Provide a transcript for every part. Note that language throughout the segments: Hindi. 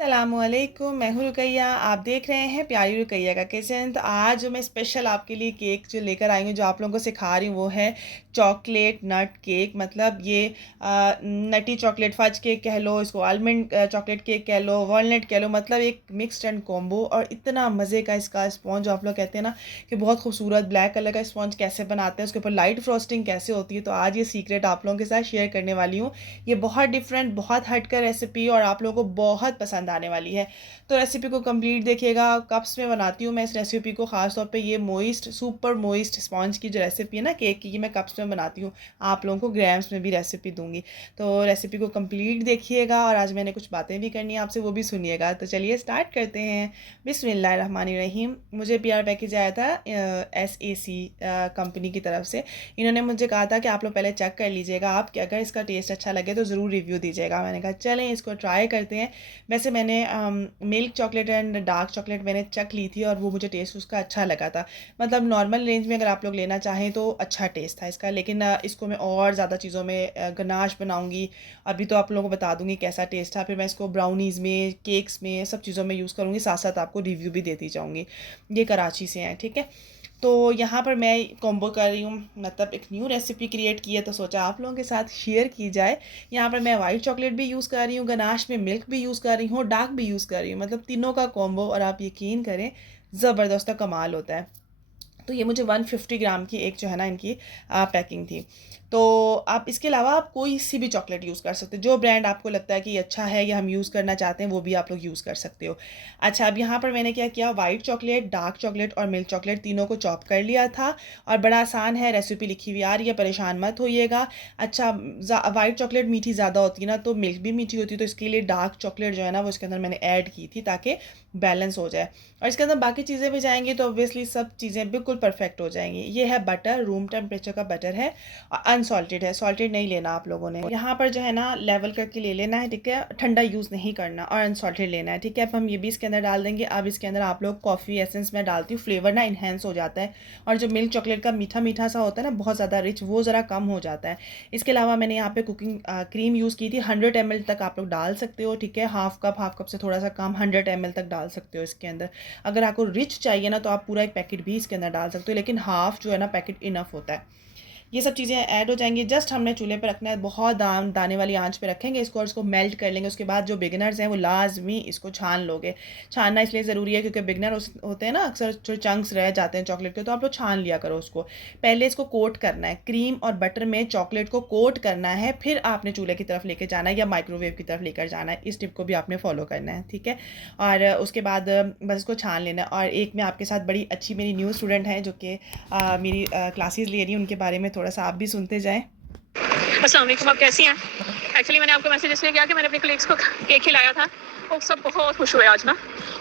अस्सलामुअलैकुम, मैं हूँ रुकैया। आप देख रहे हैं प्यारी रुकैया का किचन। तो आज जो मैं स्पेशल आपके लिए केक जो लेकर आई हूँ, जो आप लोगों को सिखा रही हूँ, वो है चॉकलेट नट केक। मतलब ये नटी चॉकलेट फज केक कह लो, इसको आलमंड चॉकलेट केक कह लो, वॉलनट कह लो। मतलब एक मिक्सड एंड कॉम्बो। और इतना मज़े का इसका स्पॉन्ज, आप लोग कहते हैं ना कि बहुत खूबसूरत ब्लैक कलर का स्पॉन्ज कैसे बनाते हैं, उसके ऊपर लाइट फ्रॉस्टिंग कैसे होती है। तो आज ये सीक्रेट आप लोगों के साथ शेयर करने वाली हूँ। ये बहुत डिफरेंट, बहुत हटकर रेसिपी और आप लोगों को बहुत पसंद आने वाली है। तो रेसिपी को कंप्लीट देखिएगा। कप्स में बनाती हूँ मैं इस रेसिपी को, ख़ास तौर पे ये मोइस्ट, सुपर मोइस्ट स्पॉन्ज की जो रेसिपी है ना केक की, ये मैं कप्स में बनाती हूँ। आप लोगों को ग्राम्स में भी रेसिपी दूंगी। तो रेसिपी को कंप्लीट देखिएगा। और आज मैंने कुछ बातें भी करनी है आपसे, वो भी सुनिएगा। तो चलिए स्टार्ट करते हैं। बिस्मिल्लाहिर्रहमानिर्रहीम। मुझे PR पैकेज आया था SAC कंपनी की तरफ से। इन्होंने मुझे कहा था कि आप लोग पहले चेक कर लीजिएगा आप, कि अगर इसका टेस्ट अच्छा लगे तो ज़रूर रिव्यू दीजिएगा। मैंने कहा चलें इसको ट्राई करते हैं। वैसे मैंने milk chocolate and dark chocolate मैंने चख ली थी और वो मुझे टेस्ट उसका अच्छा लगा था। मतलब नॉर्मल रेंज में अगर आप लोग लेना चाहें तो अच्छा टेस्ट था इसका। लेकिन इसको मैं और ज़्यादा चीज़ों में गनाश बनाऊंगी। अभी तो आप लोगों को बता दूंगी कैसा टेस्ट था। फिर मैं इसको ब्राउनीज़ में, केक्स में, सब चीज़ों में यूज़ करूँगी। साथ साथ आपको रिव्यू भी देती जाऊँगी। ये कराची से हैं, ठीक है। तो यहाँ पर मैं कॉम्बो कर रही हूँ, मतलब एक न्यू रेसिपी क्रिएट की है, तो सोचा आप लोगों के साथ शेयर की जाए। यहाँ पर मैं वाइट चॉकलेट भी यूज़ कर रही हूँ, गनाश में मिल्क भी यूज़ कर रही हूँ, डार्क भी यूज़ कर रही हूँ। मतलब तीनों का कॉम्बो, और आप यकीन करें ज़बरदस्त कमाल होता है। तो ये मुझे 150 ग्राम की एक जो है ना इनकी पैकिंग थी। तो आप इसके अलावा आप कोई सी भी चॉकलेट यूज़ कर सकते हो, जो ब्रांड आपको लगता है कि अच्छा है या हम यूज़ करना चाहते हैं, वो भी आप लोग यूज़ कर सकते हो। अच्छा, अब यहाँ पर मैंने क्या किया, वाइट चॉकलेट, डार्क चॉकलेट और मिल्क चॉकलेट तीनों को चॉप कर लिया था। और बड़ा आसान है, रेसिपी लिखी हुई आ रही है, परेशान मत होइएगा। अच्छा, वाइट चॉकलेट मीठी ज़्यादा होती है ना, तो मिल्क भी मीठी होती है, तो इसके लिए डार्क चॉकलेट जो है ना वो इसके अंदर मैंने ऐड की थी, ताकि बैलेंस हो जाए। और इसके अंदर बाकी चीज़ें भी जाएंगी तो ऑब्वियसली सब चीज़ें बिल्कुल परफेक्ट हो जाएंगी। ये है बटर, रूम टेम्परेचर का बटर है, और अनसॉल्टेड है, सॉल्टेड नहीं लेना आप लोगों ने। यहाँ पर जो है ना लेवल करके ले लेना है, ठीक है। ठंडा यूज़ नहीं करना और अनसॉल्टेड लेना है, ठीक है। अब हम ये भी इसके अंदर डाल देंगे। अब इसके अंदर आप लोग कॉफ़ी एसेंस में डालती हूँ, फ्लेवर ना इन्हेंस हो जाता है। और जो मिल्क चॉकलेट का मीठा मीठा सा होता है ना, बहुत ज़्यादा रिच, वो ज़रा कम हो जाता है। इसके अलावा मैंने यहाँ पे कुकिंग क्रीम यूज़ की थी, 100 ml तक आप लोग डाल सकते हो, ठीक है। हाफ कप से थोड़ा सा कम, 100 ml तक डाल सकते हो इसके अंदर। अगर आपको रिच चाहिए ना तो आप पूरा एक पैकेट भी इसके अंदर डाल सकते हो, लेकिन हाफ जो है ना पैकेट इनफ होता है। ये सब चीज़ें ऐड हो जाएंगी। जस्ट हमने चूल्हे पर रखना है, बहुत दाने वाली आंच पे रखेंगे इसको, और इसको मेल्ट कर लेंगे। उसके बाद जो बिगिनर्स हैं वो लाजमी इसको छान लोगे। छानना इसलिए ज़रूरी है क्योंकि बिगिनर होते हैं ना, अक्सर जो चंक्स रह जाते हैं चॉकलेट के, तो आप लोग छान लिया करो उसको। पहले इसको कोट करना है, क्रीम और बटर में चॉकलेट को कोट करना है, फिर आपने चूल्हे की तरफ लेके जाना है या माइक्रोवेव की तरफ लेकर जाना है। इस टिप को भी आपने फॉलो करना है, ठीक है। और उसके बाद बस इसको छान लेना है। और एक मैं आपके साथ बड़ी अच्छी मेरी न्यू स्टूडेंट है जो कि मेरी क्लासेस ले रही है, उनके बारे में थोड़ा सा आप भी सुनते जाएं। अस्सलाम वालेकुम, आप कैसी हैं? एक्चुअली मैंने आपको मैसेज इसलिए किया कि मैंने अपने कलीग्स को केक खिलाया था। वो सब बहुत खुश हुए आज ना।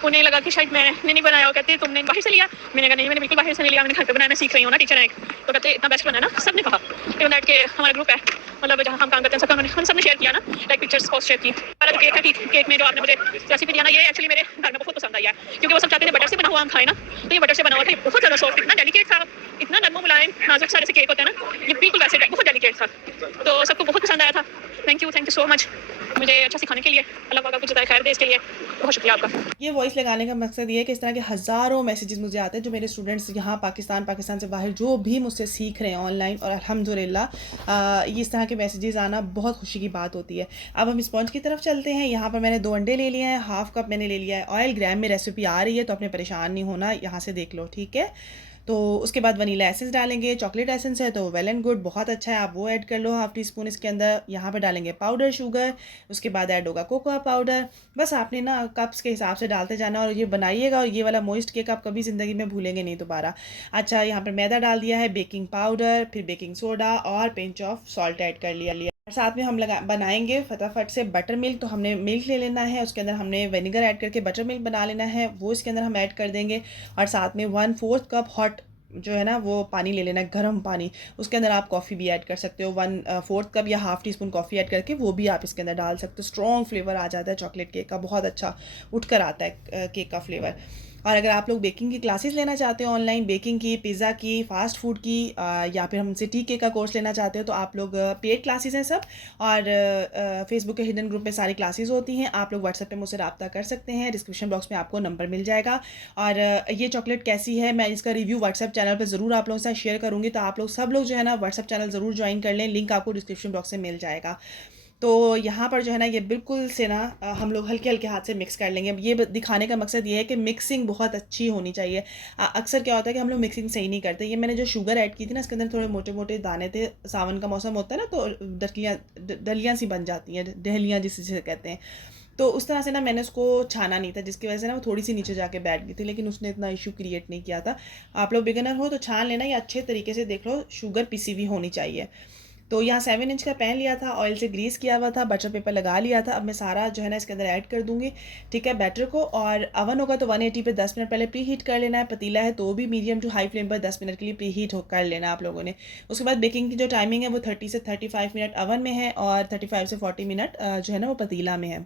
उन्हें लगा कि शायद मैंने नहीं बनाया, वो कहते तुमने बाहर से लिया। मैंने कहा नहीं, मैंने बिल्कुल बाहर से नहीं लिया, मैंने घर पे बनाना सीख रही हूँ ना, टीचर है एक। तो कहते इतना बेस्ट बना ना, सबने कहा। इवन दैट के हमारा ग्रुप है, मतलब जहाँ हम काम करते हैं, सबका हम सबने शेयर किया ना, लाइक पिक्चर्स पोस्ट शेयर की। और केक है, केक में जो आपने मुझे रेसिपी दिया ना, ये एक्चुअली मेरे घर में बहुत पसंद आया है, क्योंकि वो सब चाहते थे बटर से बना हुआ हम खाए ना। तो ये बटर से बना हुआ था, बहुत ज़्यादा सॉफ्ट, इतना डेलिकेट था, इतना नरम मुलायम नाजुक सा जैसे केक होता है ना, ये बिल्कुल वैसे बहुत डेलिकेट था। तो सबको बहुत पसंद आया था। थैंक यू सो मच मुझे अच्छा सिखाने के लिए। अल्लाह पाक आपको जज़ाए खैर दे इसके लिए, बहुत शुक्रिया आपका। ये वॉइस लगाने का मकसद ये है कि इस तरह के हज़ारों मैसेजेस मुझे आते हैं, जो मेरे स्टूडेंट्स यहाँ पाकिस्तान से बाहर जो भी मुझसे सीख रहे हैं ऑनलाइन, और अल्हम्दुलिल्लाह ये इस तरह के मैसेजेस आना बहुत खुशी की बात होती है। अब हम स्पॉन्ज की तरफ चलते हैं। यहाँ पर मैंने 2 अंडे ले लिए हैं, हाफ कप मैंने ले लिया है ऑयल। ग्राम में रेसिपी आ रही है तो आपने परेशान नहीं होना, यहाँ से देख लो, ठीक है। तो उसके बाद वनीला एसेंस डालेंगे। चॉकलेट एसेंस है तो वेल एंड गुड, बहुत अच्छा है, आप वो ऐड कर लो, हाफ टी स्पून इसके अंदर। यहाँ पर डालेंगे पाउडर शुगर, उसके बाद ऐड होगा कोकोआ पाउडर। बस आपने ना कप्स के हिसाब से डालते जाना, और ये बनाइएगा, और ये वाला मॉइस्ट केक आप कभी ज़िंदगी में भूलेंगे नहीं दोबारा। अच्छा, यहाँ पर मैदा डाल दिया है, बेकिंग पाउडर, फिर बेकिंग सोडा और पिंच ऑफ सॉल्ट ऐड कर लिया। साथ में हम बनाएंगे फटाफट से बटर मिल्क। तो हमने मिल्क ले लेना है, उसके अंदर हमने विनेगर ऐड करके बटर मिल्क बना लेना है, वो इसके अंदर हम ऐड कर देंगे। और साथ में 1/4 कप हॉट जो है ना वो पानी ले लेना है, गर्म पानी। उसके अंदर आप कॉफ़ी भी ऐड कर सकते हो, 1/4 कप या half tea spoon coffee add करके वो भी आप इसके अंदर डाल सकते हो। स्ट्रॉन्ग फ्लेवर आ जाता है चॉकलेट केक का, बहुत अच्छा उठ कर आता है केक का फ्लेवर। और अगर आप लोग बेकिंग की क्लासेस लेना चाहते हो ऑनलाइन, बेकिंग की, पिज़्ज़ा की, फ़ास्ट फूड की, या फिर हमसे टी केक का कोर्स लेना चाहते हो, तो आप लोग पेड क्लासेस हैं सब। और फेसबुक के हिडन ग्रुप में सारी क्लासेस होती हैं। आप लोग व्हाट्सएप पे मुझसे रब्ता कर सकते हैं, डिस्क्रिप्शन बॉक्स में आपको नंबर मिल जाएगा। और ये चॉकलेट कैसी है, मैं इसका रिव्यू व्हाट्सएप चैनल पर ज़रूर आप लोगों के साथ शेयर करूँगी, तो आप लोग सब लोग जो है ना व्हाट्सएप चैनल ज़रूर ज्वाइन कर लें, लिंक आपको डिस्क्रिप्शन बॉक्स से मिल जाएगा। तो यहाँ पर जो है ना ये बिल्कुल से ना हम लोग हल्के हल्के हाथ से मिक्स कर लेंगे। अब ये दिखाने का मकसद ये है कि मिक्सिंग बहुत अच्छी होनी चाहिए। अक्सर क्या होता है कि हम लोग मिक्सिंग सही नहीं करते। ये मैंने जो शुगर ऐड की थी ना, इसके अंदर थोड़े मोटे मोटे दाने थे। सावन का मौसम होता है ना, तो डलियाँ सी बन जाती हैं, डहलियाँ जिसे कहते हैं। तो उस तरह से ना मैंने उसको छाना नहीं था, जिसकी वजह से ना वो थोड़ी सी नीचे जाके बैठ गई थी, लेकिन उसने इतना इशू क्रिएट नहीं किया था। आप लोग बिगिनर हो तो छान लेना, या अच्छे तरीके से देख लो शुगर पिसी हुई होनी चाहिए। तो यहाँ 7 इंच का पैन लिया था, ऑयल से ग्रीस किया हुआ था, बटर पेपर लगा लिया था। अब मैं सारा जो है ना इसके अंदर ऐड कर दूंगी, ठीक है, बैटर को। और अवन होगा तो 180 पे 10 मिनट पहले प्री हीट कर लेना है। पतीला है तो भी मीडियम टू हाई फ्लेम पर 10 मिनट के लिए प्री हीट कर लेना है आप लोगों ने। उसके बाद बेकिंग की जो टाइमिंग है वो 30 से 35 मिनट अवन में है, और 35 से 40 मिनट जो है ना वो पतीला में है।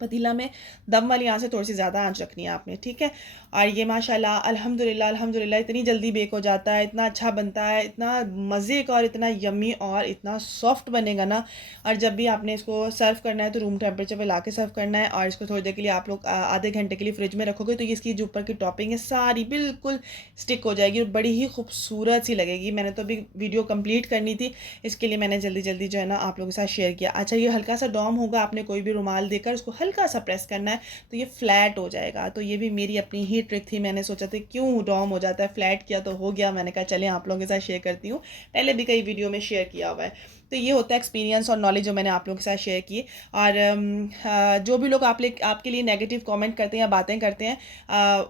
पतीला में दम वाली आंच से थोड़ी सी ज़्यादा आंच रखनी है आपने, ठीक है। और ये माशाल्लाह अल्हम्दुलिल्लाह अल्हम्दुलिल्लाह इतनी जल्दी बेक हो जाता है, इतना अच्छा बनता है, इतना मज़े का और इतना यम्मी और इतना सॉफ्ट बनेगा ना। और जब भी आपने इसको सर्व करना है तो रूम टेम्परेचर पे लाके सर्व करना है। और इसको थोड़ी देर के लिए आप लोग आधे घंटे के लिए फ्रिज में रखोगे तो ये इसकी जो ऊपर की टॉपिंग है सारी बिल्कुल स्टिक हो जाएगी और बड़ी ही खूबसूरत सी लगेगी। मैंने तो अभी वीडियो कंप्लीट करनी थी, इसके लिए मैंने जल्दी जल्दी जो है ना आप लोगों के साथ शेयर किया। अच्छा, ये हल्का सा डॉम होगा, आपने कोई भी रुमाल देकर उसको हल्का सा प्रेस करना है तो ये फ्लैट हो जाएगा। तो ये भी मेरी अपनी ही ट्रिक थी, मैंने सोचा था क्यों डॉम हो जाता है, फ्लैट किया तो हो गया। मैंने कहा चलें आप लोगों के साथ शेयर करती हूँ, पहले भी कई वीडियो में शेयर किया हुआ है। तो ये होता है एक्सपीरियंस और नॉलेज जो मैंने आप लोगों के साथ शेयर की। और जो भी लोग आपके लिए नेगेटिव कमेंट करते हैं या बातें करते हैं,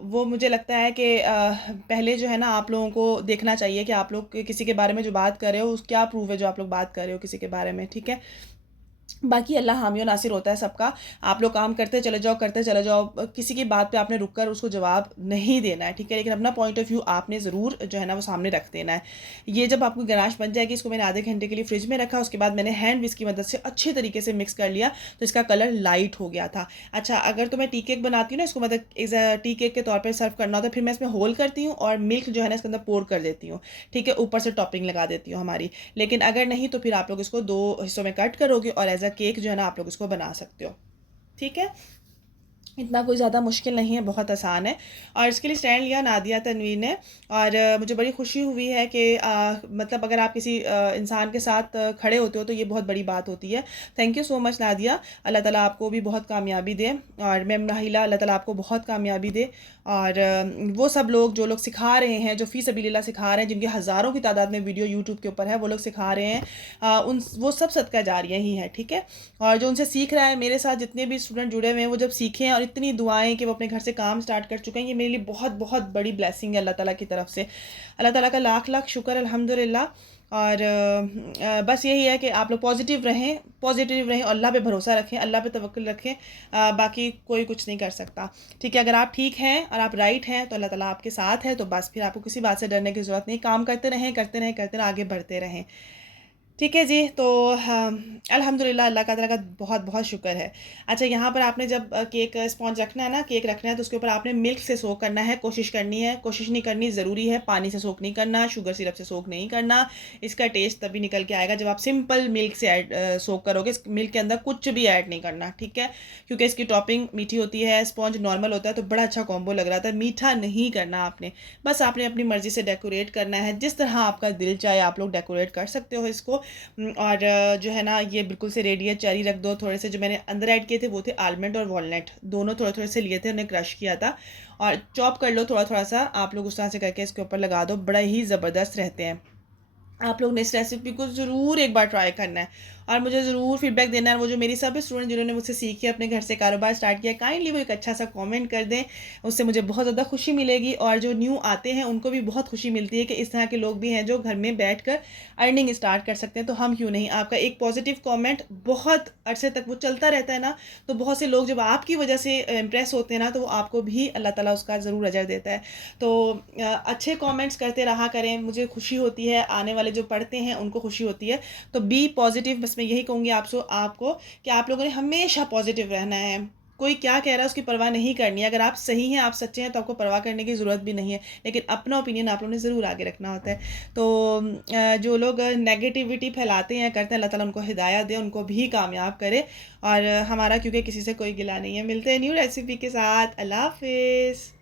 वो मुझे लगता है कि पहले जो है ना आप लोगों को देखना चाहिए कि आप लोग किसी के बारे में जो बात कर रहे हो उस क्या प्रूफ है जो आप लोग बात कर रहे हो किसी के बारे में, ठीक है। बाकी अल्लाह हामी और नासिर होता है सबका। आप लोग काम करते चले जाओ, करते चले जाओ, किसी की बात पे आपने रुक कर उसको जवाब नहीं देना है, ठीक है। लेकिन अपना पॉइंट ऑफ व्यू आपने ज़रूर जो है ना वो सामने रख देना है। ये जब आपको गनाश बन जाएगी, इसको मैंने आधे घंटे के लिए फ्रिज में रखा, उसके बाद मैंने हैंड विस्क की मदद से अच्छे तरीके से मिक्स कर लिया, तो इसका कलर लाइट हो गया था। अच्छा, अगर तो मैं टी केक बनाती हूँ ना, इसको मतलब एज अ टी केक के तौर पर सर्व करना होता है, फिर मैं इसमें होल करती हूँ और मिल्क जो है ना इसके अंदर पोर कर देती हूँ, ठीक है, ऊपर से टॉपिंग लगा देती हूँ हमारी। लेकिन अगर नहीं तो फिर आप लोग इसको 2 हिस्सों में कट करोगे और एज अ केक जो है ना आप लोग इसको बना सकते हो, ठीक है। इतना कोई ज़्यादा मुश्किल नहीं है, बहुत आसान है। और इसके लिए स्टैंड लिया नादिया तनवीर ने, और मुझे बड़ी खुशी हुई है कि मतलब अगर आप किसी इंसान के साथ खड़े होते हो तो ये बहुत बड़ी बात होती है। Thank you so much Nadia, अल्लाह ताला आपको भी बहुत कामयाबी दे। और मैम नाहिला, अल्लाह ताला आपको बहुत कामयाबी दे। और वो सब लोग जो लोग सिखा रहे हैं, जो फ़ी सबीलिल्लाह सिखा रहे हैं, जिनके हज़ारों की तादाद में वीडियो यूट्यूब के ऊपर है, वो लोग सिखा रहे हैं, वो सब सदका जारिया ही है, ठीक है। और जो उनसे सीख रहा है, मेरे साथ जितने भी स्टूडेंट जुड़े हुए हैं, वो जब सीखें और इतनी दुआएं कि वो अपने घर से काम स्टार्ट कर चुके हैं, ये मेरे लिए बहुत बहुत बड़ी ब्लेसिंग है अल्लाह ताला की तरफ से। अल्लाह ताला का लाख लाख शुक्र अल्हम्दुलिल्लाह। और बस यही है कि आप लोग पॉजिटिव रहें और अल्लाह पे भरोसा रखें, अल्लाह पे तवक्कुल रखें। बाकी कोई कुछ नहीं कर सकता, ठीक है। अगर आप ठीक हैं और आप राइट हैं तो अल्लाह ताला आपके साथ है, तो बस फिर आपको किसी बात से डरने की ज़रूरत नहीं। काम करते रहें करते रहें करते रहें, आगे बढ़ते रहें, ठीक है जी। तो अल्हम्दुलिल्लाह अल्लाह का ताला का बहुत बहुत शुक्र है। अच्छा, यहाँ पर आपने जब केक स्पॉन्ज रखना है ना, केक रखना है, तो उसके ऊपर आपने मिल्क से सोक करना है, कोशिश करनी है, कोशिश नहीं करनी ज़रूरी है, पानी से सोक नहीं करना, शुगर सिरप से सोक नहीं करना। इसका टेस्ट तभी निकल के आएगा जब आप सिंपल मिल्क से सोक करोगे। इस मिल्क के अंदर कुछ भी ऐड नहीं करना, ठीक है, क्योंकि इसकी टॉपिंग मीठी होती है, स्पॉन्ज नॉर्मल होता है, तो बड़ा अच्छा कॉम्बो लग रहा था। मीठा नहीं करना आपने, बस आपने अपनी मर्ज़ी से डेकोरेट करना है, जिस तरह आपका दिल चाहे आप लोग डेकोरेट कर सकते हो इसको। और जो है ना ये बिल्कुल से रेडी है। चेरी रख दो थोड़े से, जो मैंने अंदर ऐड किए थे वो थे आलमंड और वॉलनट, दोनों थोड़े थोड़े से लिए थे, उन्हें क्रश किया था। और चॉप कर लो थोड़ा थोड़ा सा, आप लोग उस तरह से करके इसके ऊपर लगा दो, बड़ा ही ज़बरदस्त रहते हैं। आप लोग ने इस रेसिपी को ज़रूर एक बार ट्राई करना है और मुझे ज़रूर फीडबैक देना है। वो जो मेरी सभी स्टूडेंट जिन्होंने मुझसे सीखे, अपने घर से कारोबार स्टार्ट किया, काइंडली वो एक अच्छा सा कमेंट कर दें, उससे मुझे बहुत ज़्यादा खुशी मिलेगी। और जो न्यू आते हैं उनको भी बहुत खुशी मिलती है कि इस तरह के लोग भी हैं जो घर में बैठकर अर्निंग स्टार्ट कर सकते हैं, तो हम क्यों नहीं। आपका एक पॉजिटिव कॉमेंट बहुत अरसे तक वो चलता रहता है ना, तो बहुत से लोग जब आपकी वजह से इम्प्रेस होते हैं ना, तो वो आपको भी अल्लाह ताला उसका ज़रूर अजर देता है। तो अच्छे कमेंट्स करते रहा करें, मुझे खुशी होती है, आने वाले जो पढ़ते हैं उनको खुशी होती है। तो बी पॉजिटिव, बस मैं यही कहूँगी आपको कि आप लोगों ने हमेशा पॉजिटिव रहना है, कोई क्या कह रहा है उसकी परवाह नहीं करनी है। अगर आप सही हैं, आप सच्चे हैं, तो आपको परवाह करने की ज़रूरत भी नहीं है, लेकिन अपना ओपिनियन आप लोगों ने ज़रूर आगे रखना होता है। तो जो लोग नेगेटिविटी फैलाते हैं, करते हैं, अल्लाह ताला उनको हिदायत दे, उनको भी कामयाब करे। और हमारा क्योंकि किसी से कोई गिला नहीं है। मिलते हैं न्यू रेसिपी के साथ। अल्लाह हाफिज़।